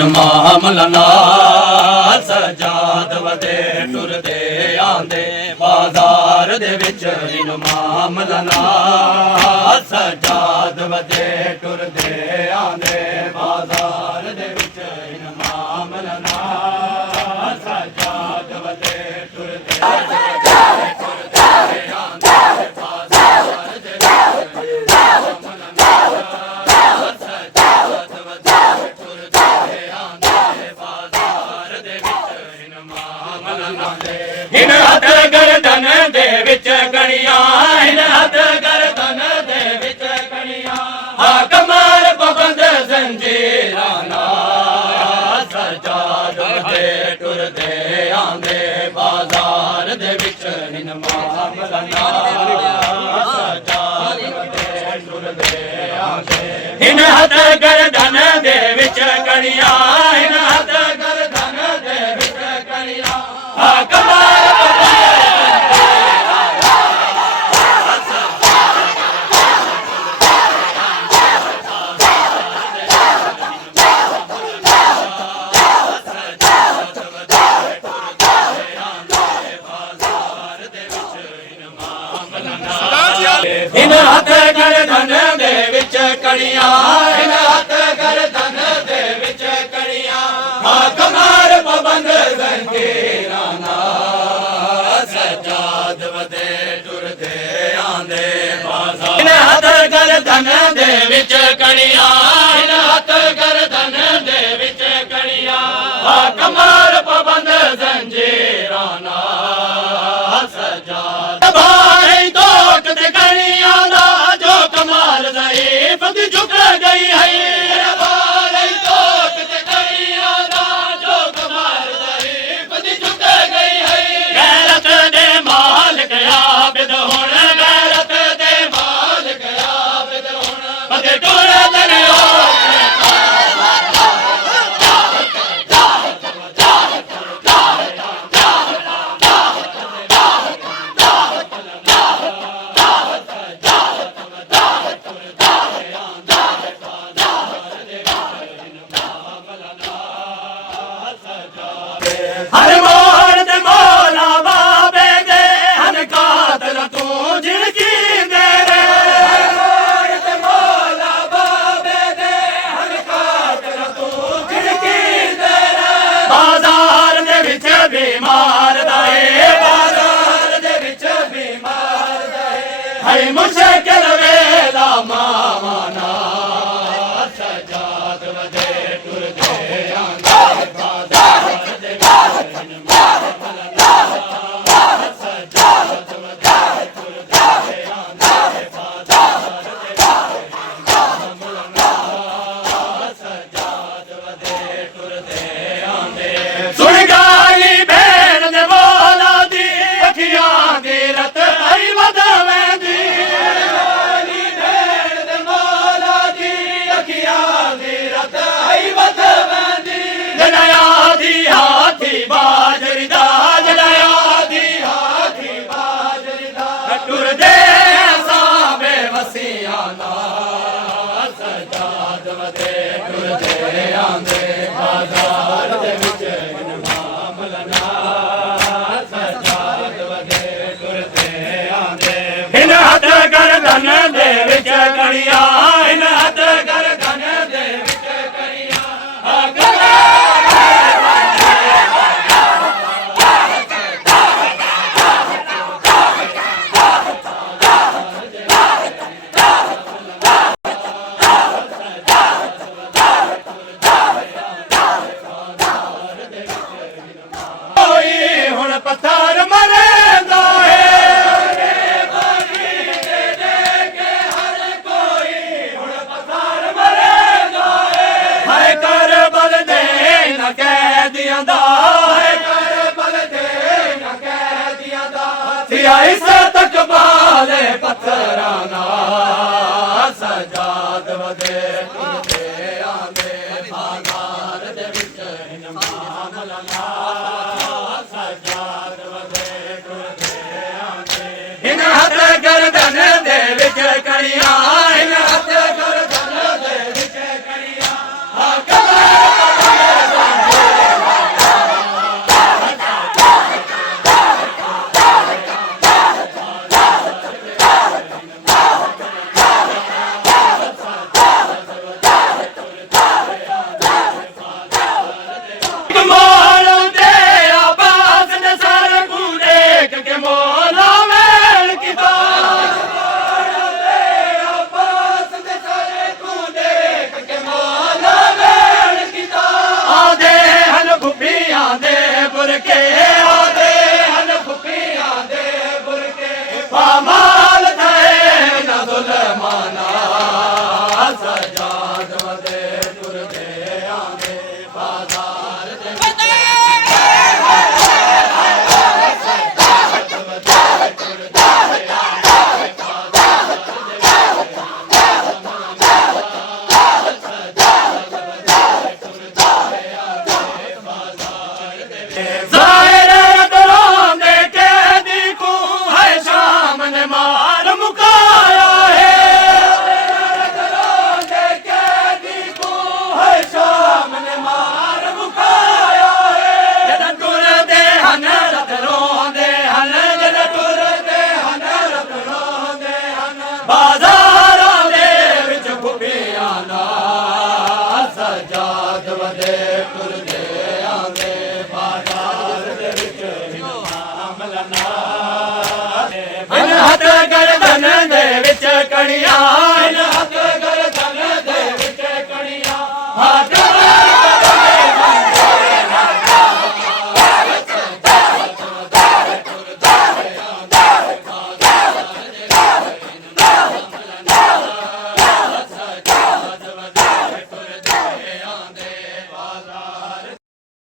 ਮਾਮਲਾ ਨਾਲ ਸਜਾਦ ਵਦੇ ਟੁਰਦੇ ਆਂਦੇ ਬਾਜ਼ਾਰ ਦੇ ਵਿੱਚ ਇਨ ਮਾਮਲਾ ਨਾਲ ਸਜਾਦ ਵਦੇ ਟੁਰਦੇ ਆਂਦੇ ਬਾਜ਼ਾਰ ਦੇ ਵਿੱਚ ਇਨ ਮਾਮਲਾ ਨਾਲ ਸਜਾਦ ਵਦੇ ਟੁਰਦੇ इन हथ गर्दन दे विच कणियां इन हथ गर्दन दे विच कणियां हाकमार पाबंद जंजीरां नाल सजाद वदे टुरदे आंदे बाजार दे विच इन मामला नाल सजाद वदे टुरदे आंदे इन हथ गर्दन दे विच कणियां इन हथ गर्दन दे विच कणियां हाकमार इन हथ गर्दन दे विच कणियां इन हथ गर्दन दे विच कणियां हाकमार पाबंद जंजीरां नाल सजाद वदे टुरदे आंदे बाजार इन हथ गर्दन दे विच कणियां इन हथ गर्दन दे विच कणियां हाकमार पाबंद जंजीरां नाल सजाद झुक गई है तोक ते कणियां दा जो कमाल ज़रीफ़ दी झुक गई है गैरत दे मालिक आबिद हुण गैरत दे मालिक आबिद हुण बदे टुर दने हर मोड़ ते मौला बाबे दे हन कातल तू जिनकी दे रे हर मोड़ ते मौला बाबे दे हन कातल तू जिनकी दे रे बाजार दे विच बीमार दाए बाजार दे विच बीमार दाए है मुश्किल वेला मामा नाल सजाद वदे टुरदे आंदे सजाद वदे टुरदे आंदे बाजार दे विच इन मामला नाल सजाद वदे टुरदे आंदे इन हथ गर्दन दे विच कणियां इन हथ गर्दन दे विच कणियां पत्थर मरेंदा है हर कोई हुण पत्थर मरेंदा है कर बल दे न कैदियां दा है कर बल दे न कैदियां दा थिया इज्जत कबाले पत्थरां नाल सजाद वदे टुरदे आंदे बाजार दे विच इन मामला नाल सजाद वदे टुरदे आंदे इन हथ गर्दन दे विच कणियां इन हथ गर्दन दे विच कणियां हाकमार ਜ਼ਾਹਿਰ ਦਰੋਂਦੇ ਕੈਦੀ ਕੋ ਹੈ ਸ਼ਾਮ ਨੇ ਮਾਰ ਮੁਕਾਇਆ ਹੈ ਦਰੋਂਦੇ ਕੈਦੀ ਕੋ ਹੈ ਸ਼ਾਮ ਨੇ ਮਾਰ ਮੁਕਾਇਆ ਹੈ ਜਦ ਟੁਰਦੇ ਹਨ ਰਤ ਰੋਂਦੇ ਹਨ ਜਦ ਟੁਰਦੇ ਹਨ ਰਤ ਰੋਂਦੇ ਹਨ ਬਾਜ਼ਾਰਾਂ ਦੇ ਵਿੱਚ ਖੁੱਬਿਆਂ ਦਾ ਸਜਾਦ ਵਦੇ ਟੁਰਦੇ